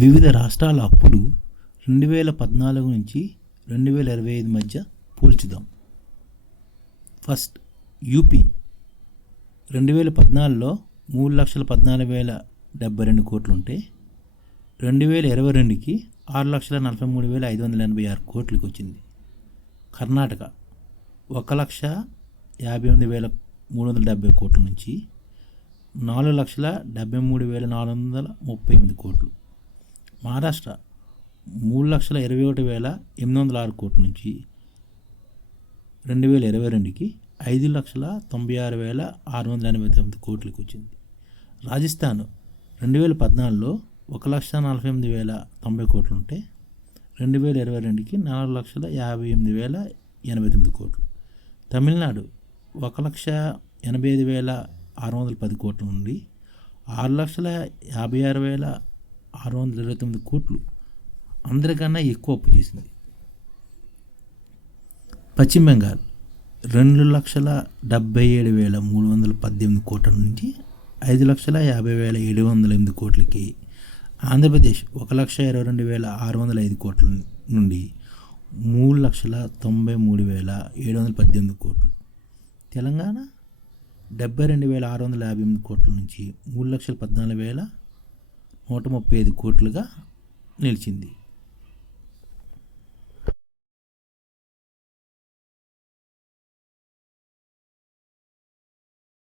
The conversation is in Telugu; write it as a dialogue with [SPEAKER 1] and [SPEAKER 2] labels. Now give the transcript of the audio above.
[SPEAKER 1] వివిధ రాష్ట్రాల అప్పులు రెండు వేల పద్నాలుగు నుంచి రెండు వేల ఇరవై ఐదు మధ్య పోల్చుదాం. First UP. రెండు వేల పద్నాలుగులో మూడు లక్షల పద్నాలుగు వేల డెబ్బై రెండు కోట్లు ఉంటే రెండు వేల ఇరవై రెండుకి ఆరు లక్షల నలభై మూడు వేల ఐదు వందల ఎనభై ఆరు కోట్లకి వచ్చింది కర్ణాటక ఒక లక్ష యాభై ఎనిమిది వేల మూడు వందల డెబ్బై కోట్ల నుంచి నాలుగు లక్షల డెబ్బై మూడు వేల నాలుగు వందల ముప్పై ఎనిమిది కోట్లు. మహారాష్ట్ర మూడు లక్షల ఇరవై ఒకటి వేల ఎనిమిది వందల ఆరు కోట్ల నుంచి రెండు వేల ఇరవై రెండుకి ఐదు లక్షల తొంభై ఆరు వేల ఆరు వందల ఎనభై తొమ్మిది కోట్లకి వచ్చింది. రాజస్థాన్ రెండు వేల పద్నాలుగులో ఒక లక్ష నలభై ఎనిమిది వేల తొంభై కోట్లు ఉంటే రెండు వేల ఇరవై రెండుకి నాలుగు లక్షల యాభై ఎనిమిది వేల ఎనభై తొమ్మిది కోట్లు. తమిళనాడు ఒక లక్ష ఎనభై ఐదు వేల ఆరు వందల పది కోట్ల నుండి ఆరు లక్షల యాభై ఆరు వేల ఆరు వందల ఇరవై తొమ్మిది కోట్లు అందరికన్నా ఎక్కువ అప్పు చేసింది. పశ్చిమ బెంగాల్ రెండు లక్షల డెబ్బై ఏడు వేల మూడు వందల పద్దెనిమిది కోట్ల నుంచి ఐదు లక్షల యాభై వేల ఏడు వందల ఎనిమిది కోట్లకి ఆంధ్రప్రదేశ్ ఒక లక్ష ఇరవై రెండు వేల ఆరు వందల ఐదు కోట్ల నుండి మూడు లక్షల తొంభై మూడు వేల ఏడు వందల పద్దెనిమిది కోట్లు. తెలంగాణ డెబ్బై రెండు వేల ఆరు వందల యాభై ఎనిమిది కోట్ల నుంచి మూడు లక్షల పద్నాలుగు వేల నూట ముప్పై ఐదు కోట్లుగా నిలిచింది.